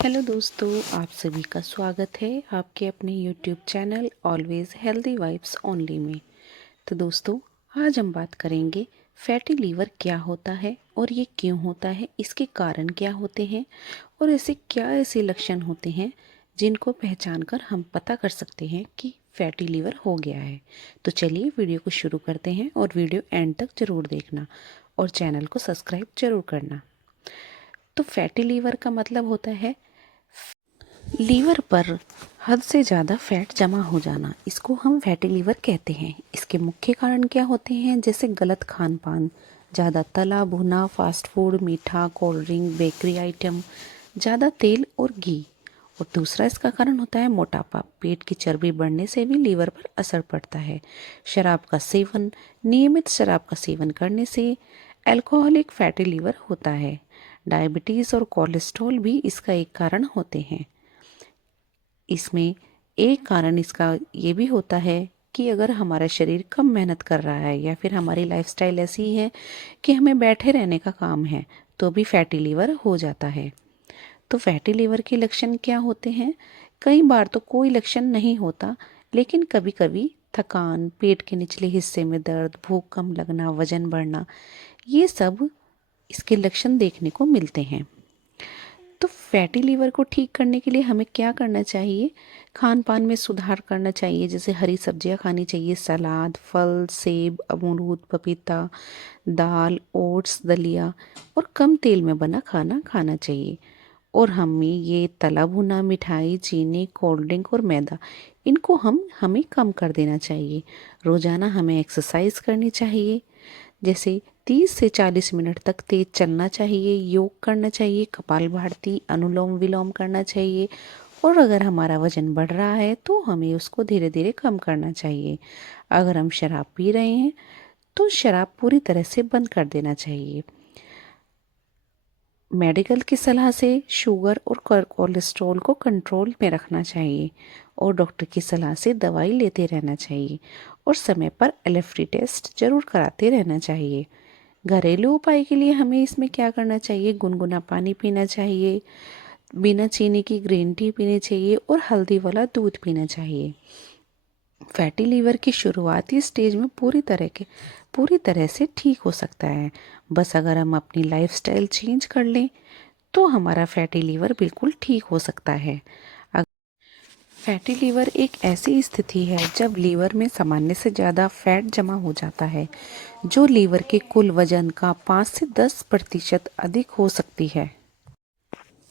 Hello दोस्तों, आप सभी का स्वागत है आपके अपने YouTube channel always healthy vibes only में। तो दोस्तों, आज हम बात करेंगे फैटी लीवर क्या होता है और ये क्यों होता है, इसके कारण क्या होते हैं और ऐसे लक्षण होते हैं जिनको पहचान कर हम पता कर सकते हैं कि फैटी लीवर हो गया है। तो चलिए वीडियो को शुरू करते हैं और वीडियो एंड तक ज़रूर देखना और चैनल को सब्सक्राइब जरूर करना। तो फैटी लीवर का मतलब होता है लीवर पर हद से ज़्यादा फैट जमा हो जाना। इसको हम फैटी लीवर कहते हैं। इसके मुख्य कारण क्या होते हैं, जैसे गलत खान पान, ज़्यादा तला भुना फास्ट फूड, मीठा, कोल्ड ड्रिंक, बेकरी आइटम, ज़्यादा तेल और घी। और दूसरा इसका कारण होता है मोटापा। पेट की चर्बी बढ़ने से भी लीवर पर असर पड़ता है। शराब का सेवन, नियमित शराब का सेवन करने से अल्कोहलिक फैटी लीवर होता है। डायबिटीज़ और कोलेस्ट्रॉल भी इसका एक कारण होते हैं। इसमें एक कारण इसका ये भी होता है कि अगर हमारा शरीर कम मेहनत कर रहा है या फिर हमारी लाइफस्टाइल ऐसी है कि हमें बैठे रहने का काम है, तो भी फैटी लीवर हो जाता है। तो फैटी लीवर के लक्षण क्या होते हैं? कई बार तो कोई लक्षण नहीं होता, लेकिन कभी कभी थकान, पेट के निचले हिस्से में दर्द, भूख कम लगना, वजन बढ़ना, ये सब इसके लक्षण देखने को मिलते हैं। तो फैटी लीवर को ठीक करने के लिए हमें क्या करना चाहिए? खान पान में सुधार करना चाहिए, जैसे हरी सब्जियां खानी चाहिए, सलाद, फल, सेब, अमरूद, पपीता, दाल, ओट्स, दलिया और कम तेल में बना खाना खाना चाहिए। और हमें ये तला भुना, मिठाई, चीनी, कोल्ड ड्रिंक और मैदा, इनको हमें कम कर देना चाहिए। रोज़ाना हमें एक्सरसाइज करनी चाहिए, जैसे 30 से 40 मिनट तक तेज चलना चाहिए, योग करना चाहिए, कपालभाति, अनुलोम विलोम करना चाहिए। और अगर हमारा वजन बढ़ रहा है तो हमें उसको धीरे धीरे कम करना चाहिए। अगर हम शराब पी रहे हैं तो शराब पूरी तरह से बंद कर देना चाहिए। मेडिकल की सलाह से शुगर और कोलेस्ट्रॉल को कंट्रोल में रखना चाहिए और डॉक्टर की सलाह से दवाई लेते रहना चाहिए और समय पर एलएफटी टेस्ट जरूर कराते रहना चाहिए। घरेलू उपाय के लिए हमें इसमें क्या करना चाहिए? गुनगुना पानी पीना चाहिए, बिना चीनी की ग्रीन टी पीनी चाहिए और हल्दी वाला दूध पीना चाहिए। फैटी लीवर की शुरुआती स्टेज में पूरी तरह से ठीक हो सकता है। बस अगर हम अपनी लाइफस्टाइल चेंज कर लें तो हमारा फैटी लीवर बिल्कुल ठीक हो सकता है। फैटी लीवर एक ऐसी स्थिति है जब लीवर में सामान्य से ज़्यादा फैट जमा हो जाता है, जो लीवर के कुल वजन का 5 से 10% अधिक हो सकती है,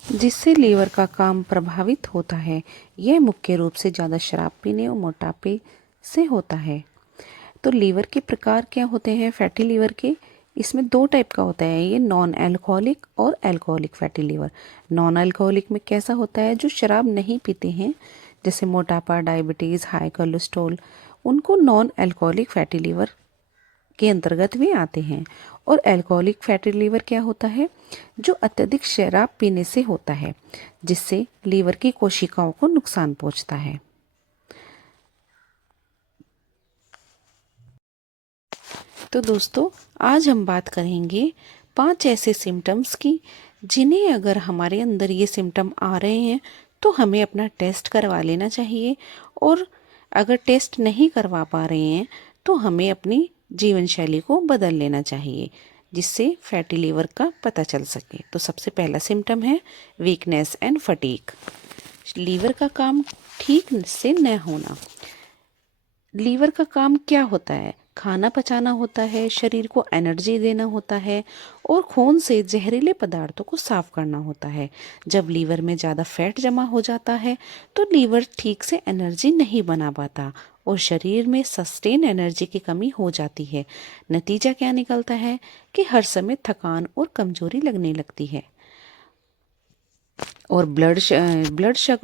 जिससे लीवर का काम प्रभावित होता है। यह मुख्य रूप से ज़्यादा शराब पीने और मोटापे से होता है। तो लीवर के प्रकार क्या होते हैं फैटी लीवर के? इसमें दो टाइप का होता है, ये नॉन अल्कोहलिक और alcoholic fatty liver. Non alcoholic में कैसा होता है? जो शराब नहीं पीते हैं, जैसे मोटापा, डायबिटीज़, हाई कोलेस्ट्रॉल, उनको नॉन अल्कोहलिक फैटी लीवर के अंतर्गत भी आते हैं। और अल्कोहलिक फैटी लीवर क्या होता है? जो अत्यधिक शराब पीने से होता है, जिससे लीवर की कोशिकाओं को नुकसान पहुंचता है। तो दोस्तों, आज हम बात करेंगे 5 ऐसे सिम्टम्स की, जिन्हें अगर हमारे अंदर ये सिम्टम आ रहे हैं तो हमें अपना टेस्ट करवा लेना चाहिए। और अगर टेस्ट नहीं करवा पा रहे हैं तो हमें अपनी जीवन शैली को बदल लेना चाहिए, जिससे फैटी लीवर का पता चल सके। तो सबसे पहला सिम्टम है वीकनेस एंड फटीग। लीवर का काम ठीक से न होना। लीवर का काम क्या होता है? खाना पचाना होता है, शरीर को एनर्जी देना होता है और खून से जहरीले पदार्थों को साफ करना होता है। जब लीवर में ज़्यादा फैट जमा हो जाता है तो लीवर ठीक से एनर्जी नहीं बना पाता और शरीर में सस्टेन एनर्जी की कमी हो जाती है। नतीजा क्या निकलता है कि हर समय थकान और कमजोरी लगने लगती है। और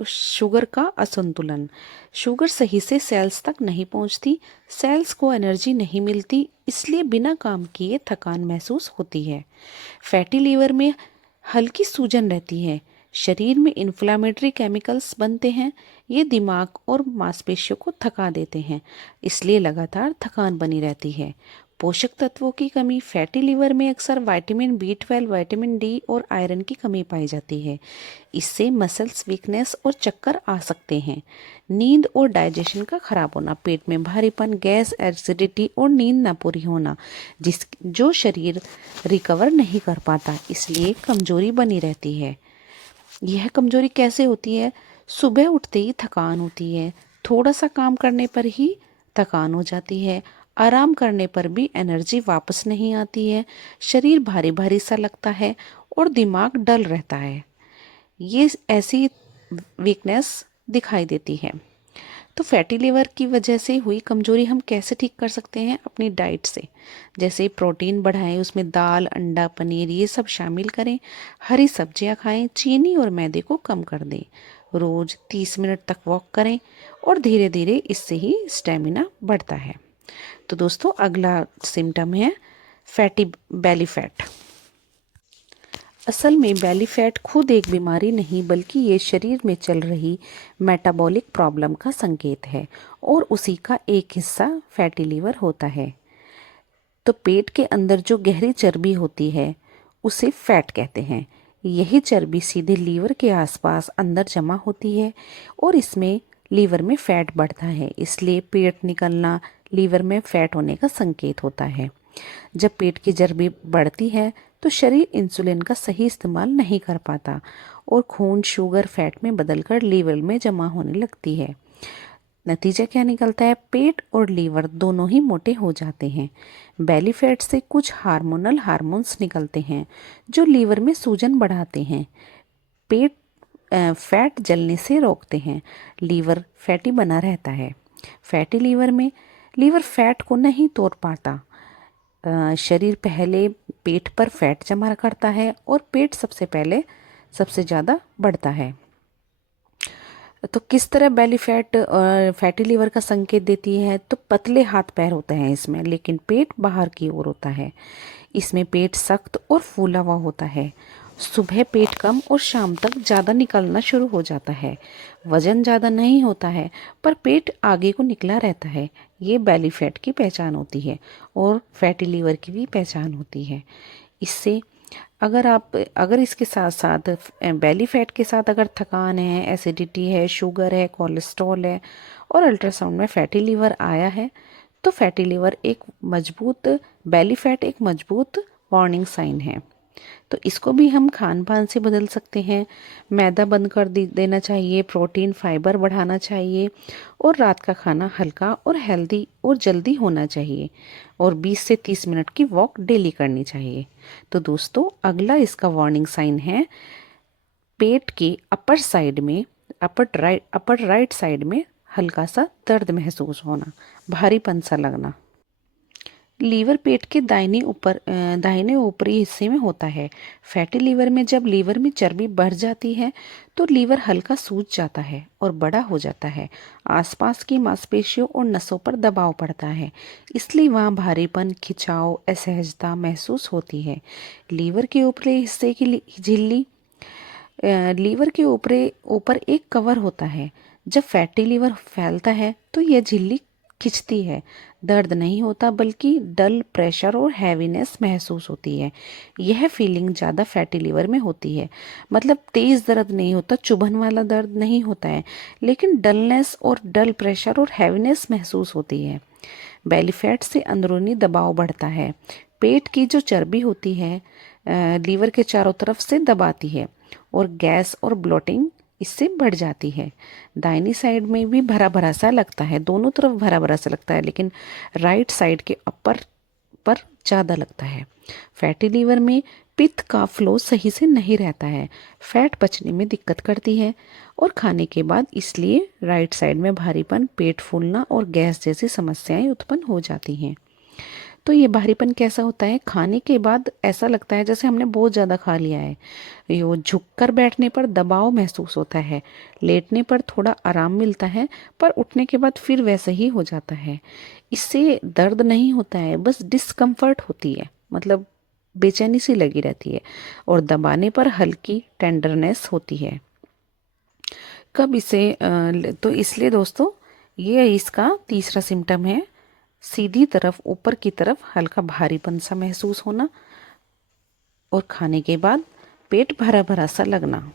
शुगर का असंतुलन। शुगर सही से सेल्स तक नहीं पहुंचती, सेल्स को एनर्जी नहीं मिलती, इसलिए बिना काम किए थकान महसूस होती है। फैटी लीवर में हल्की सूजन रहती है, शरीर में इन्फ्लामेटरी केमिकल्स बनते हैं, ये दिमाग और मांसपेशियों को थका देते हैं, इसलिए लगातार थकान बनी रहती है। पोषक तत्वों की कमी। फैटी लीवर में अक्सर विटामिन B12, विटामिन डी और आयरन की कमी पाई जाती है। इससे मसल्स वीकनेस और चक्कर आ सकते हैं। नींद और डाइजेशन का खराब होना, पेट में भारीपन, गैस, एसिडिटी और नींद ना पूरी होना, जो शरीर रिकवर नहीं कर पाता, इसलिए कमजोरी बनी रहती है। यह कमजोरी कैसे होती है? सुबह उठते ही थकान होती है, थोड़ा सा काम करने पर ही थकान हो जाती है, आराम करने पर भी एनर्जी वापस नहीं आती है, शरीर भारी भारी सा लगता है और दिमाग डल रहता है। ये ऐसी वीकनेस दिखाई देती है। तो फैटी लिवर की वजह से हुई कमजोरी हम कैसे ठीक कर सकते हैं? अपनी डाइट से। जैसे प्रोटीन बढ़ाएं, उसमें दाल, अंडा, पनीर ये सब शामिल करें। हरी सब्जियां खाएं, चीनी और मैदे को कम कर दें। रोज 30 मिनट तक वॉक करें और धीरे धीरे इससे ही स्टेमिना बढ़ता है। तो दोस्तों, अगला सिम्टम है फैटी बेली फैट। असल में बेली फैट खुद एक बीमारी नहीं, बल्कि ये शरीर में चल रही मेटाबॉलिक प्रॉब्लम का संकेत है और उसी का एक हिस्सा फैटी लीवर होता है। तो पेट के अंदर जो गहरी चर्बी होती है उसे फैट कहते हैं। यही चर्बी सीधे लीवर के आसपास अंदर जमा होती है और इसमें लीवर में फैट बढ़ता है। इसलिए पेट निकलना लीवर में फैट होने का संकेत होता है। जब पेट की चर्बी बढ़ती है तो शरीर इंसुलिन का सही इस्तेमाल नहीं कर पाता और खून शुगर फैट में बदलकर लीवर में जमा होने लगती है। नतीजा क्या निकलता है? पेट और लीवर दोनों ही मोटे हो जाते हैं। बेली फैट से कुछ हार्मोनल हार्मोन्स निकलते हैं जो लीवर में सूजन बढ़ाते हैं। पेट फैट जलने से रोकते हैं। लीवर फैटी बना रहता है। फैटी लीवर में लीवर फैट को नहीं तोड़ पाता। शरीर पहले पेट पर फैट जमा करता है और पेट सबसे ज़्यादा बढ़ता है। तो किस तरह बेली फैट फैटी लीवर का संकेत देती है? तो पतले हाथ पैर होते हैं इसमें, लेकिन पेट बाहर की ओर होता है। इसमें पेट सख्त और फूला हुआ होता है। सुबह पेट कम और शाम तक ज़्यादा निकलना शुरू हो जाता है। वजन ज़्यादा नहीं होता है पर पेट आगे को निकला रहता है। ये बेली फैट की पहचान होती है और फैटी लीवर की भी पहचान होती है। इससे अगर इसके साथ साथ बेली फैट के साथ अगर थकान है, एसिडिटी है, शुगर है, कोलेस्ट्रॉल है और अल्ट्रासाउंड में फैटी लीवर आया है, तो फैटी लीवर बेली फैट एक मजबूत वार्निंग साइन है। तो इसको भी हम खान पान से बदल सकते हैं। मैदा बंद कर देना चाहिए, प्रोटीन फाइबर बढ़ाना चाहिए और रात का खाना हल्का और हेल्दी और जल्दी होना चाहिए और 20 से 30 मिनट की वॉक डेली करनी चाहिए। तो दोस्तों, अगला इसका वार्निंग साइन है पेट के अपर राइट साइड में हल्का सा दर्द महसूस होना, भारीपन सा लगना। लीवर पेट के दाहिने ऊपरी हिस्से में होता है। फैटी लीवर में जब लीवर में चर्बी बढ़ जाती है तो लीवर हल्का सूज जाता है और बड़ा हो जाता है। आसपास की मांसपेशियों और नसों पर दबाव पड़ता है, इसलिए वहाँ भारीपन, खिंचाव, असहजता महसूस होती है। लीवर के ऊपरी हिस्से की झिल्ली लीवर के ऊपर एक कवर होता है। जब फैटी लीवर फैलता है तो यह झिल्ली खिंचती है। दर्द नहीं होता, बल्कि डल, प्रेशर और हैवीनेस महसूस होती है। यह फीलिंग ज़्यादा फैटी लीवर में होती है। मतलब तेज़ दर्द नहीं होता, चुभन वाला दर्द नहीं होता है, लेकिन डलनेस और डल प्रेशर और हैवीनेस महसूस होती है। बेली फैट से अंदरूनी दबाव बढ़ता है। पेट की जो चर्बी होती है लीवर के चारों तरफ से दबाती है और गैस और ब्लोटिंग इससे बढ़ जाती है। दाहिनी साइड में भी भरा भरा सा लगता है, दोनों तरफ भरा भरा सा लगता है, लेकिन राइट साइड के अपर पर ज़्यादा लगता है। फैटी लीवर में पित्त का फ्लो सही से नहीं रहता है। फैट पचने में दिक्कत करती है और खाने के बाद इसलिए राइट साइड में भारीपन, पेट फूलना और गैस जैसी समस्याएं उत्पन्न हो जाती हैं। तो ये भारीपन कैसा होता है? खाने के बाद ऐसा लगता है जैसे हमने बहुत ज़्यादा खा लिया है। यो झुककर बैठने पर दबाव महसूस होता है। लेटने पर थोड़ा आराम मिलता है, पर उठने के बाद फिर वैसे ही हो जाता है। इससे दर्द नहीं होता है, बस डिस्कम्फर्ट होती है, मतलब बेचैनी सी लगी रहती है और दबाने पर हल्की टेंडरनेस होती है। तो इसलिए दोस्तों, ये इसका तीसरा सिम्टम है सीधी तरफ ऊपर की तरफ हल्का भारीपन सा महसूस होना और खाने के बाद पेट भरा भरा सा लगना।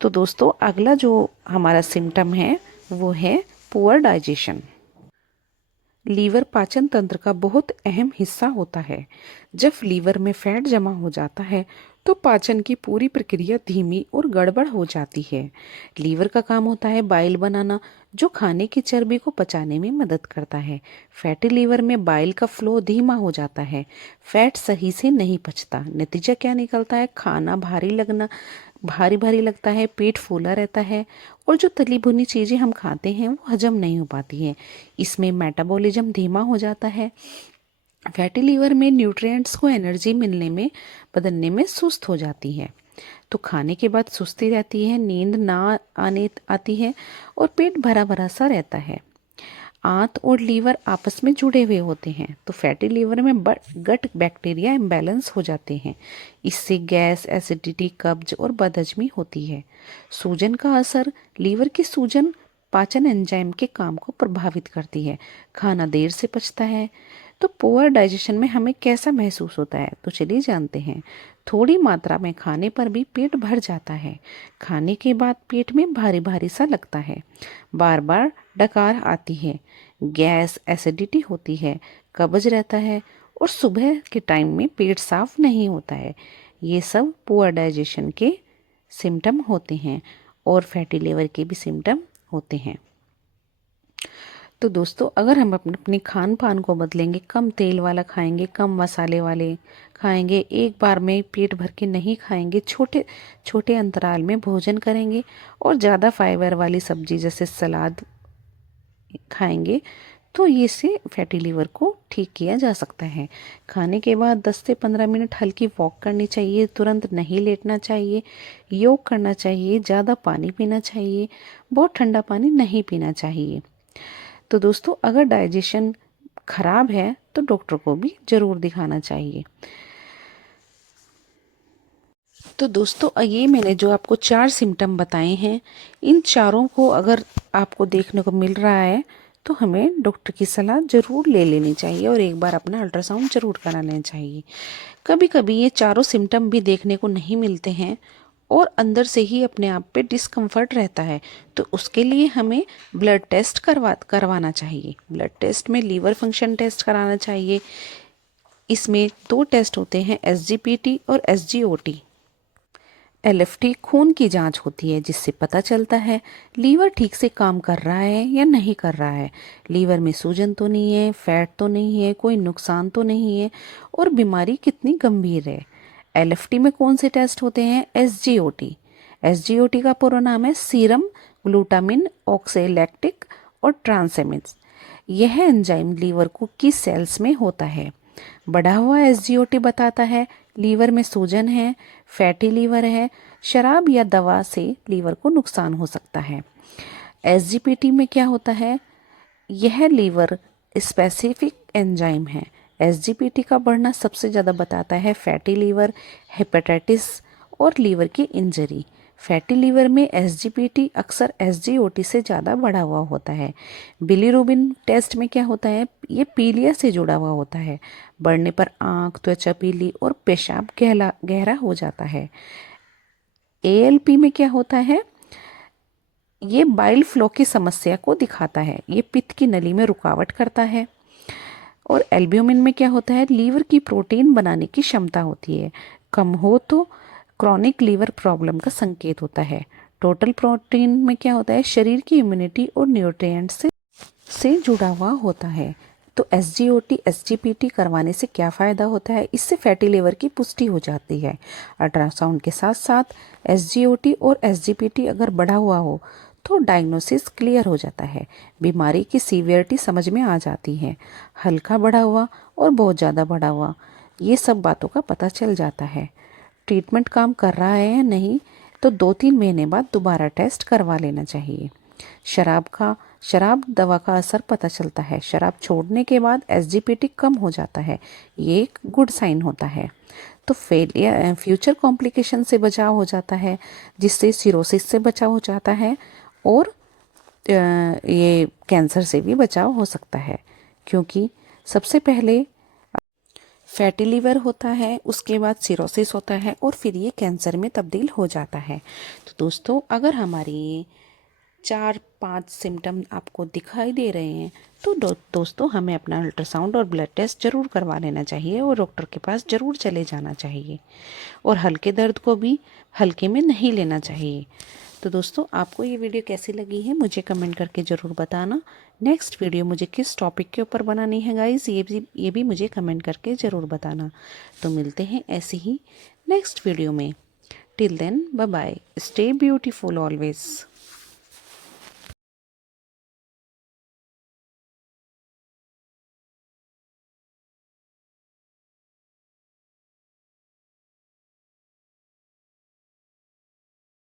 तो दोस्तों अगला जो हमारा सिम्टम है वो है पुअर डाइजेशन। लीवर पाचन तंत्र का बहुत अहम हिस्सा होता है। जब लीवर में फैट जमा हो जाता है तो पाचन की पूरी प्रक्रिया धीमी और गड़बड़ हो जाती है। लीवर का काम होता है बाइल बनाना, जो खाने की चर्बी को पचाने में मदद करता है। फैटी लीवर में बाइल का फ्लो धीमा हो जाता है, फैट सही से नहीं पचता। नतीजा क्या निकलता है? खाना भारी लगना, भारी भारी लगता है, पेट फूला रहता है और जो तली भुनी चीज़ें हम खाते हैं वो हजम नहीं हो पाती हैं। इसमें मेटाबॉलिज्म धीमा हो जाता है। फैटी लीवर में न्यूट्रिएंट्स को एनर्जी मिलने में बदलने में सुस्त हो जाती है। तो खाने के बाद सुस्ती रहती है, नींद ना आने आती है और पेट भरा भरा सा रहता है। आंत और लीवर आपस में जुड़े हुए होते हैं, तो फैटी लीवर में गट बैक्टीरिया इम्बैलेंस हो जाते हैं। इससे गैस, एसिडिटी, कब्ज और बदहजमी होती है। सूजन का असर। लीवर की सूजन पाचन एंजाइम के काम को प्रभावित करती है। खाना देर से पचता है। तो पुअर डाइजेशन में हमें कैसा महसूस होता है? तो चलिए जानते हैं। थोड़ी मात्रा में खाने पर भी पेट भर जाता है। खाने के बाद पेट में भारी भारी सा लगता है। बार बार डकार आती है। गैस, एसिडिटी होती है। कब्ज रहता है और सुबह के टाइम में पेट साफ नहीं होता है। ये सब पुअर डाइजेशन के सिम्टम होते हैं और फैटी लिवर के भी सिम्टम होते हैं। तो दोस्तों अगर हम अपने खान पान को बदलेंगे, कम तेल वाला खाएंगे, कम मसाले वाले खाएंगे, एक बार में पेट भर के नहीं खाएंगे, छोटे छोटे अंतराल में भोजन करेंगे और ज़्यादा फाइबर वाली सब्जी जैसे सलाद खाएंगे, तो ये से फैटी लीवर को ठीक किया जा सकता है। खाने के बाद 10 से 15 मिनट हल्की वॉक करनी चाहिए, तुरंत नहीं लेटना चाहिए, योग करना चाहिए, ज़्यादा पानी पीना चाहिए, बहुत ठंडा पानी नहीं पीना चाहिए। तो दोस्तों अगर डाइजेशन खराब है तो डॉक्टर को भी ज़रूर दिखाना चाहिए। तो दोस्तों ये मैंने जो आपको 4 सिम्टम बताए हैं, इन चारों को अगर आपको देखने को मिल रहा है तो हमें डॉक्टर की सलाह ज़रूर ले लेनी चाहिए और एक बार अपना अल्ट्रासाउंड ज़रूर करा लेना चाहिए। कभी कभी ये चारों सिम्टम भी देखने को नहीं मिलते हैं और अंदर से ही अपने आप पे डिस्कम्फर्ट रहता है, तो उसके लिए हमें ब्लड टेस्ट करवाना चाहिए। ब्लड टेस्ट में लीवर फंक्शन टेस्ट कराना चाहिए। इसमें 2 टेस्ट होते हैं, एसजीपीटी और एसजीओटी। एलएफटी खून की जांच होती है जिससे पता चलता है लीवर ठीक से काम कर रहा है या नहीं कर रहा है, लीवर में सूजन तो नहीं है, फैट तो नहीं है, कोई नुकसान तो नहीं है और बीमारी कितनी गंभीर है। एलएफटी में कौन से टेस्ट होते हैं? एसजीओटी। एसजीओटी का पूरा नाम है सीरम ग्लूटामिन ऑक्सैलेक्टिक और ट्रांसएमिन्स। यह एंजाइम लीवर को की सेल्स में होता है। बढ़ा हुआ एसजीओटी बताता है लीवर में सूजन है, फैटी लीवर है, शराब या दवा से लीवर को नुकसान हो सकता है। एसजीपीटी में क्या होता है? यह लीवर स्पेसिफिक एंजाइम है। एसजीपीटी का बढ़ना सबसे ज़्यादा बताता है फैटी लीवर, हेपेटाइटिस और लीवर की इंजरी। फैटी लीवर में एसजीपीटी अक्सर एसजीओटी से ज़्यादा बढ़ा हुआ होता है। बिलीरुबिन टेस्ट में क्या होता है? ये पीलिया से जुड़ा हुआ होता है। बढ़ने पर आँख, त्वचा पीली और पेशाब गहरा हो जाता है। एएलपी में क्या होता है? ये बाइल फ्लो की समस्या को दिखाता है। ये पित्त की नली में रुकावट करता है। और एल्ब्यूमिन में क्या होता है? लीवर की प्रोटीन बनाने की क्षमता होती है, कम हो तो क्रॉनिक लीवर प्रॉब्लम का संकेत होता है। टोटल प्रोटीन में क्या होता है? शरीर की इम्यूनिटी और न्यूट्रिएंट से जुड़ा हुआ होता है। तो एसजीओटी एसजीपीटी करवाने से क्या फ़ायदा होता है? इससे फैटी लिवर की पुष्टि हो जाती है। अल्ट्रासाउंड के साथ साथ एसजीओटी और एसजीपीटी अगर बढ़ा हुआ हो तो डायग्नोसिस क्लियर हो जाता है, बीमारी की सीवियरिटी समझ में आ जाती है। हल्का बढ़ा हुआ और बहुत ज़्यादा बढ़ा हुआ, ये सब बातों का पता चल जाता है। ट्रीटमेंट काम कर रहा है या नहीं, तो 2-3 महीने बाद दोबारा टेस्ट करवा लेना चाहिए। शराब दवा का असर पता चलता है। शराब छोड़ने के बाद एसजीपीटी कम हो जाता है, ये एक गुड साइन होता है। तो फ्यूचर कॉम्प्लिकेशन से बचाव हो जाता है, जिससे सिरोसिस से बचाव हो जाता है और ये कैंसर से भी बचाव हो सकता है। क्योंकि सबसे पहले फैटी लीवर होता है, उसके बाद सिरोसिस होता है और फिर ये कैंसर में तब्दील हो जाता है। तो दोस्तों, अगर हमारी ये 4-5 सिम्टम आपको दिखाई दे रहे हैं तो दोस्तों हमें अपना अल्ट्रासाउंड और ब्लड टेस्ट ज़रूर करवा लेना चाहिए और डॉक्टर के पास ज़रूर चले जाना चाहिए। और हल्के दर्द को भी हल्के में नहीं लेना चाहिए। तो दोस्तों, आपको ये वीडियो कैसी लगी है मुझे कमेंट करके ज़रूर बताना। नेक्स्ट वीडियो मुझे किस टॉपिक के ऊपर बनानी है गाइस, ये भी मुझे कमेंट करके ज़रूर बताना। तो मिलते हैं ऐसे ही नेक्स्ट वीडियो में। Till then, bye bye, stay beautiful always.